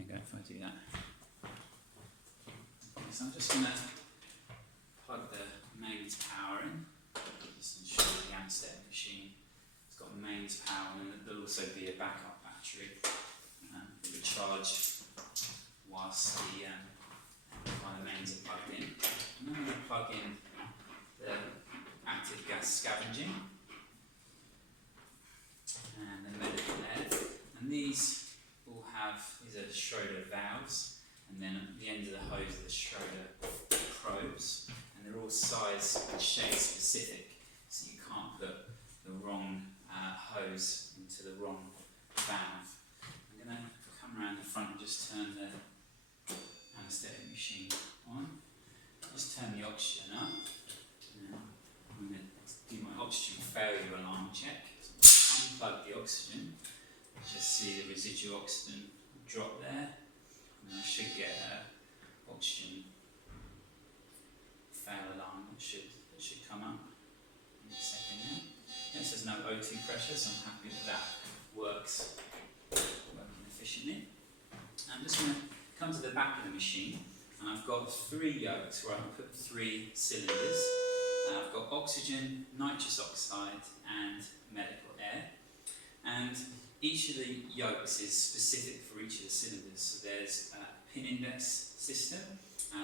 There you go, if I do that. Okay, so I'm just going to plug the mains power in, just ensure the anaesthetic machine has got mains power, and there'll also be a backup battery that will charge whilst while the mains are plugged in. And then I'm going to plug in the active gas scavenging and the medical air. And these all have, these are Schroeder valves, and then at the end of the hose are the Schroeder probes, and they're all size and shape specific, so you can't put the wrong hose into the wrong valve. I'm going to come around the front and just turn the anaesthetic machine on. Just turn the oxygen up. Now I'm going to do my oxygen failure alarm check. So unplug the oxygen. Just see the residual oxygen drop there, and I should get an oxygen fail alarm that should come up in a second now. It says no O2 pressure, so I'm happy that works working efficiently. I'm just going to come to the back of the machine, and I've got 3 yokes where I can put 3 cylinders. I've got oxygen, nitrous oxide and medical air, and each of the yokes is specific for each of the cylinders. So there's a pin index system,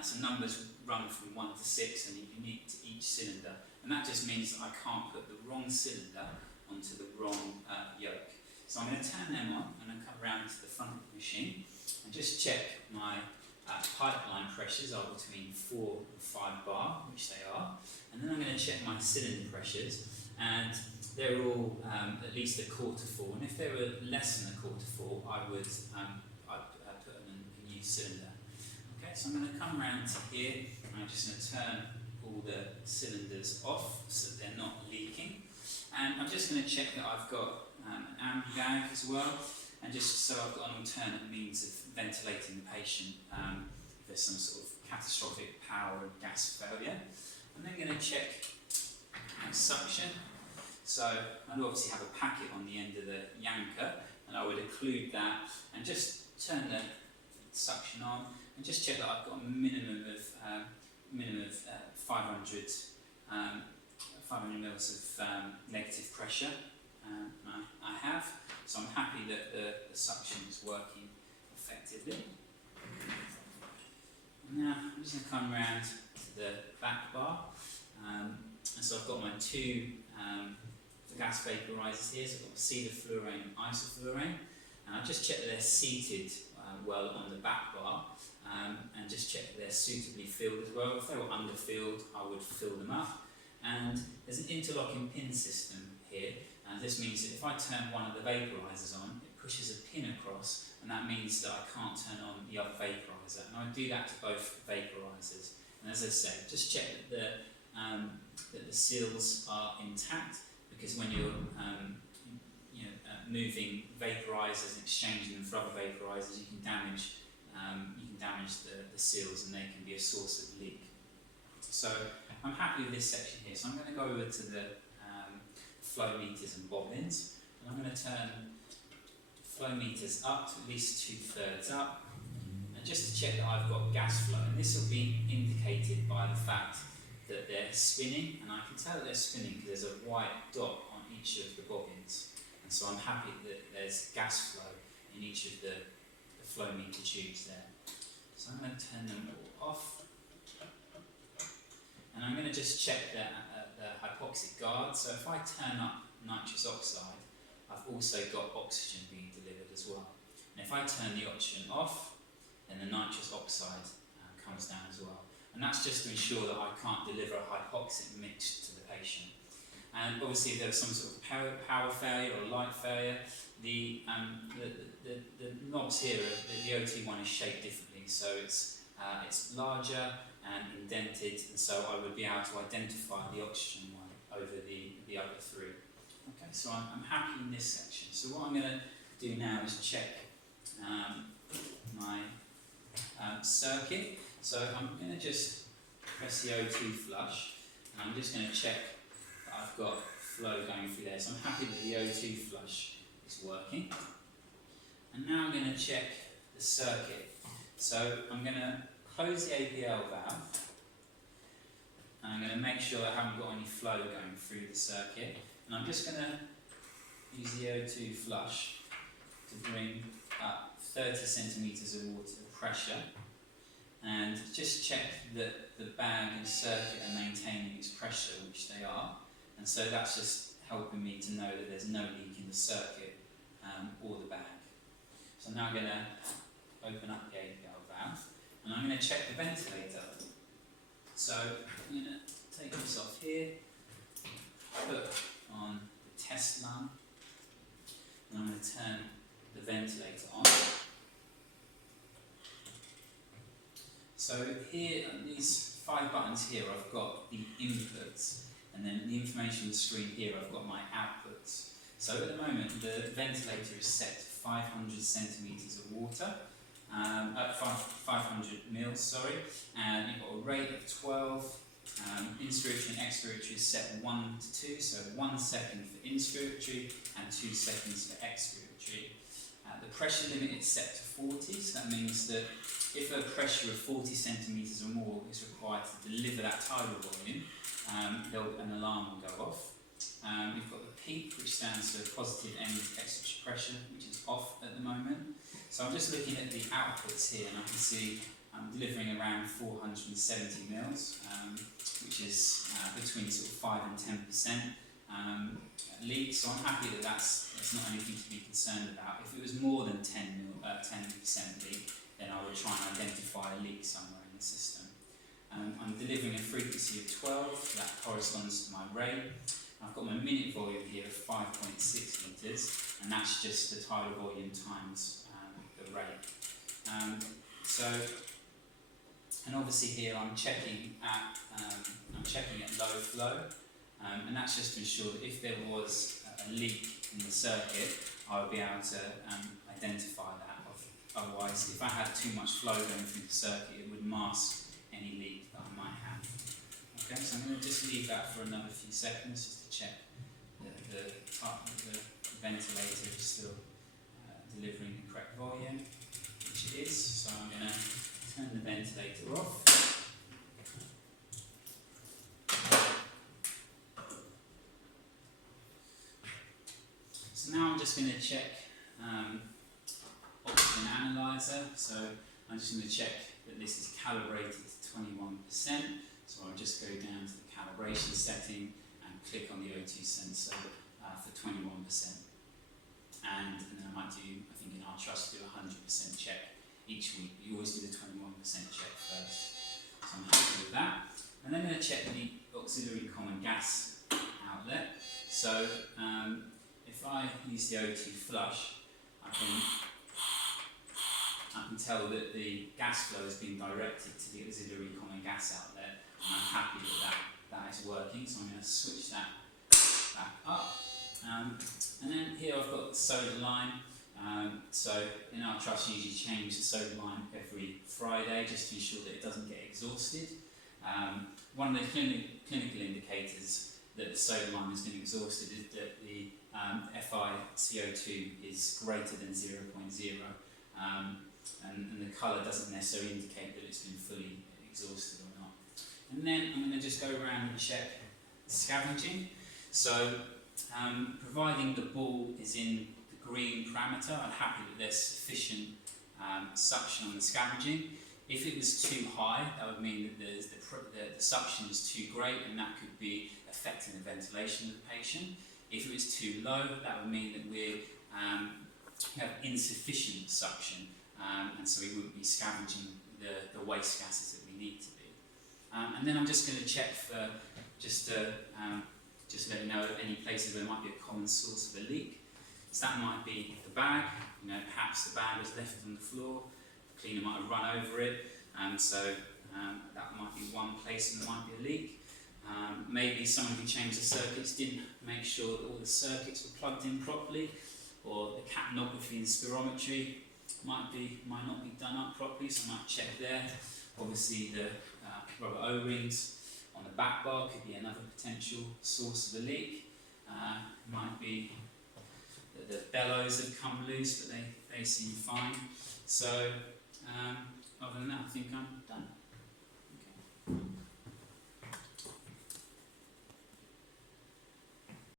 so numbers run from 1 to 6 and unique to each cylinder, and that just means that I can't put the wrong cylinder onto the wrong yoke. So I'm going to turn them on and then come around to the front of the machine and just check my pipeline pressures are between 4 and 5 bar, which they are, and then I'm going to check my cylinder pressures, and they're all at least 1/4 full, and if they were less than 1/4 full, I would I'd put them in a new cylinder. Okay, so I'm going to come around to here, and I'm just going to turn all the cylinders off so that they're not leaking, and I'm just going to check that I've got an amp gag as well, and just so I've got an alternate means of ventilating the patient if there's some sort of catastrophic power or gas failure. I'm then going to check my suction. So I'd obviously have a packet on the end of the yanker, and I would occlude that and just turn the suction on and just check that I've got a minimum of 500 mils of negative pressure. I have, so I'm happy that the suction is working effectively. And now I'm just going to come around to the back bar, and so I've got my 2 gas vaporisers here. So I've got sevoflurane and isoflurane, and I've just checked that they're seated well on the back bar, and just check that they're suitably filled as well. If they were underfilled, I would fill them up. And there's an interlocking pin system here, and this means that if I turn one of the vaporisers on, it pushes a pin across, and that means that I can't turn on the other vaporiser. And I do that to both vaporisers. And as I say, just check that the seals are intact, because when you're moving vaporisers and exchanging them for other vaporisers, you can damage the seals, and they can be a source of leak. So I'm happy with this section here. So I'm going to go over to the flow meters and bobbins, and I'm going to turn flow meters up to at least 2/3 up, and just to check that I've got gas flow. And this will be indicated by the fact that they're spinning, and I can tell that they're spinning because there's a white dot on each of the bobbins, and so I'm happy that there's gas flow in each of the flow meter tubes there. So I'm going to turn them all off, and I'm going to just check the hypoxic guard. So if I turn up nitrous oxide, I've also got oxygen being delivered as well. And if I turn the oxygen off, then the nitrous oxide comes down as well. And that's just to ensure that I can't deliver a hypoxic mix to the patient. And obviously, if there's some sort of power failure or light failure, the knobs here, the O2 one is shaped differently, so it's larger and indented, and so I would be able to identify the oxygen one over the other 3. Okay, so I'm happy in this section. So what I'm going to do now is check my circuit. So I'm going to just press the O2 flush, and I'm just going to check that I've got flow going through there. So I'm happy that the O2 flush is working. And now I'm going to check the circuit. So I'm going to close the APL valve, and I'm going to make sure I haven't got any flow going through the circuit, and I'm just going to use the O2 flush to bring up 30 centimetres of water pressure, and just check that the bag and circuit are maintaining its pressure, which they are, and so that's just helping me to know that there's no leak in the circuit or the bag. So now I'm going to open up the APL valve, and I'm going to check the ventilator. So I'm going to take this off here, put on the test lamp, and I'm going to turn the ventilator on. So here, on these 5 buttons here, I've got the inputs, and then the information on the screen here, I've got my outputs. So at the moment, the ventilator is set to 500 centimetres of water, 500 mils, sorry, and you've got a rate of 12. Inspiratory and expiratory is set 1 to 2, so 1 second for inspiratory and 2 seconds for expiratory. The pressure limit is set to 40, so that means that if a pressure of 40 centimetres or more is required to deliver that tidal volume, an alarm will go off. We've got the PEEP, which stands for positive end expiratory pressure, which is off at the moment. So I'm just looking at the outputs here, and I can see I'm delivering around 470 mils, which is between sort of 5 and 10% leak. So I'm happy that that's not anything to be concerned about. If it was more than 10% leak, then I would try and identify a leak somewhere in the system. I'm delivering a frequency of 12, that corresponds to my rate. I've got my minute volume here of 5.6 litres, and that's just the tidal volume times the rate. And obviously here I'm checking at low flow, and that's just to ensure that if there was a leak in the circuit, I would be able to identify that. Otherwise, if I had too much flow going through the circuit, it would mask any leak that I might have. Okay, so I'm going to just leave that for another few seconds just to check that the ventilator is still delivering the correct volume, which it is. So I'm going to turn the ventilator off. So now I'm just going to check oxygen analyzer. So I'm just going to check that this is calibrated to 21%. So I'll just go down to the calibration setting and click on the O2 sensor for 21%. And then I might do, I think in our trust, do a 100% check each week. You always do the 21% check first. So I'm happy with that. And then I'm going to check the auxiliary common gas outlet. So if I use the O2 flush, I can tell that the gas flow has been directed to the auxiliary common gas outlet, and I'm happy that is working. So I'm going to switch that back up. And then here I've got the soda line. So in our trust, you usually change the soda line every Friday just to ensure that it doesn't get exhausted. One of the clinical indicators that the soda line has been exhausted is that the FiCO2 is greater than 0.0, and the colour doesn't necessarily indicate that it's been fully exhausted or not. And then I'm going to just go around and check the scavenging. So providing the ball is in the green parameter, I'm happy that there's sufficient suction on the scavenging. If it was too high, that would mean that the suction is too great, and that could be affecting the ventilation of the patient. If it was too low, that would mean that we have insufficient suction, and so we wouldn't be scavenging the waste gases that we need to be. And then I'm just going to check for just let you know of any places where there might be a common source of a leak. So that might be the bag. Perhaps the bag was left on the floor. The cleaner might have run over it, so that might be one place and there might be a leak. Maybe someone who changed the circuits didn't make sure that all the circuits were plugged in properly, or the capnography and spirometry might not be done up properly, so I might check there. Obviously the rubber O-rings on the back bar could be another potential source of a leak. Might be the bellows have come loose, but they seem fine. So other than that, I think I'm done.